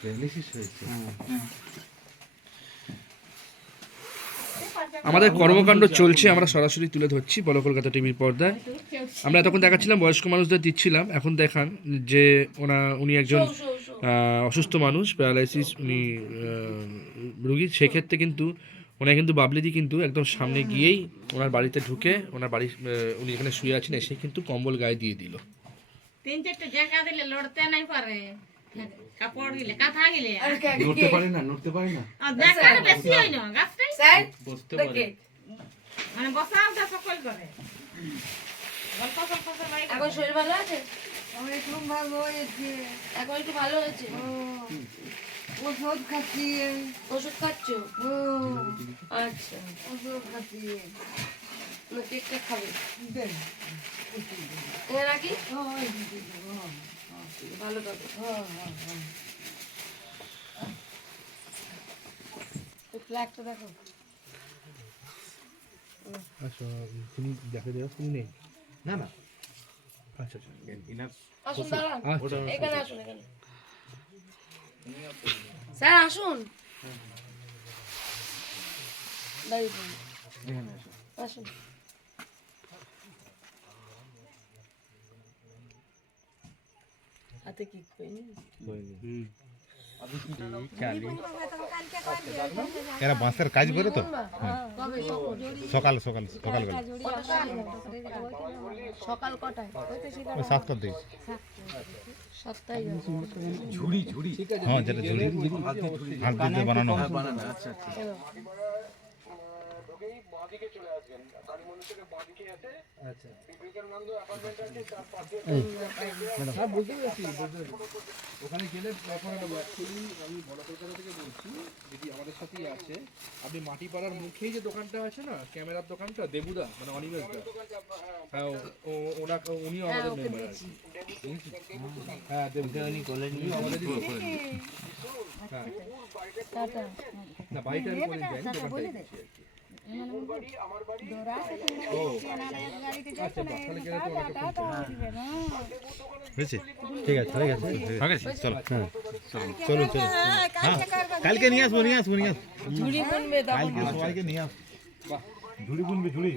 Paralysis হয়েছে। আমাদের কর্মকাণ্ড চলছে আমরা সরাসরি তুলে ধরছি বলো কলকাতা টিভির পর্দায়। আমরা এতক্ষণ দেখাচ্ছিলাম বয়স্ক মানুষদের দিচ্ছিলাম এখন দেখান যে ওনা উনি একজন অসুস্থ মানুষ প্যারালাইসিস উনি আহ, রুগী সেক্ষেত্রে কিন্তু ওনার কিন্তু বাবলিদি কিন্তু একদম সামনে গিয়েই ওনার বাড়িতে ঢুকে ওনার বাড়ি উনি এখানে শুয়ে আছেন এসে কিন্তু কম্বল গায়ে দিয়ে দিল। তিন চারটে জায়গা দিলে লড়তে নাই পারে। কাপড় গিলে কাঁথা গিলে। নড়তে পারে না নড়তে পারে না। জায়গাটা বেশি হয় না গাছটাই বসতে পারে। মানে বসা উঠা সকল করে। গল্প সল্প সবাই এখন শরীর ভালো আছে? আমার একটু ভালো হয়েছে। এখন একটু ভালো হয়েছে? ও ওষুধ খাচ্ছি। ওষুধ খাচ্ছ? ও। আচ্ছা। ওষুধ খাচ্ছি। না কেক টেক খাবে। দেন। রাখি? ভালো ও। ফ্ল্যাগটা দেখো। আচ্ছা তিনি দেখা দেওয়া তিনি নেই। না না। আচ্ছা আচ্ছা। ইনার আসুন দাঁড়ান। আচ্ছা এখানে আসুন এখানে। স্যার আসুন। দাঁড়িয়ে পড়ুন। এখানে আসো আসুন। হাতে কি এরা বাঁশের কাজ করে তো? সকাল সকাল সকালবেলা সকাল কটায়? ওই সাতটার দিকে। ঝুড়ি ঝুড়ি। হ্যাঁ যেটা ঝুড়ি। হাত দিয়ে বানানো হয়। বানানো আচ্ছা। আচ্ছা। হ্যাঁ বুঝতে পেরেছি বুঝতে পেরেছি। ওখানে গেলে ব্যাপার অ্যাকচুয়ালি আমি বড় কলকাতা থেকে বলছি যদি আমাদের সাথেই আছে। আপনি মাটিপাড়ার মুখেই যে দোকানটা আছে না ক্যামেরার দোকানটা দেবুদা মানে অনিমেষ দা। হ্যাঁ ওনা উনিও আমাদের মেম্বার আছে হ্যাঁ দেবুদা উনি কলেজ আমাদের হ্যাঁ না। বাড়িটা আমি বলে যাই দোকানটা ও আচ্ছা ঠিক আছে হয়ে গেছে হয়ে গেছে চলো চলুন চলুন হ্যাঁ কালকে নিয়ে আসব নিয়ে আসব নিয়ে আসব। কালকে সবাইকে নিয়ে আসব ঝুড়ি বুনবে ঝুড়ি।